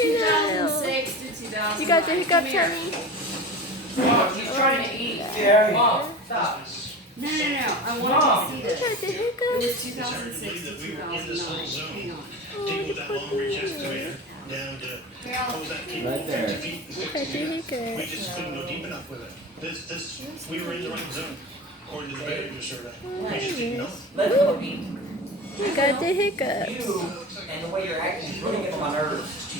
at him. 2006 to 2009. You got the hiccups, honey? Mom, he's trying to eat. Yeah. Mom, stop. No. I want to see You this. got the It hiccups? was 2006 to 2009. Deal with that long reach excavator down to what was that? Right there. 50 feet. You got the hiccups. We just couldn't go deep enough with it. We were in the right zone according to the behavior survey. We just didn't know. Let's go deep. You got the hiccups. You and the way you're acting is really getting on my nerves.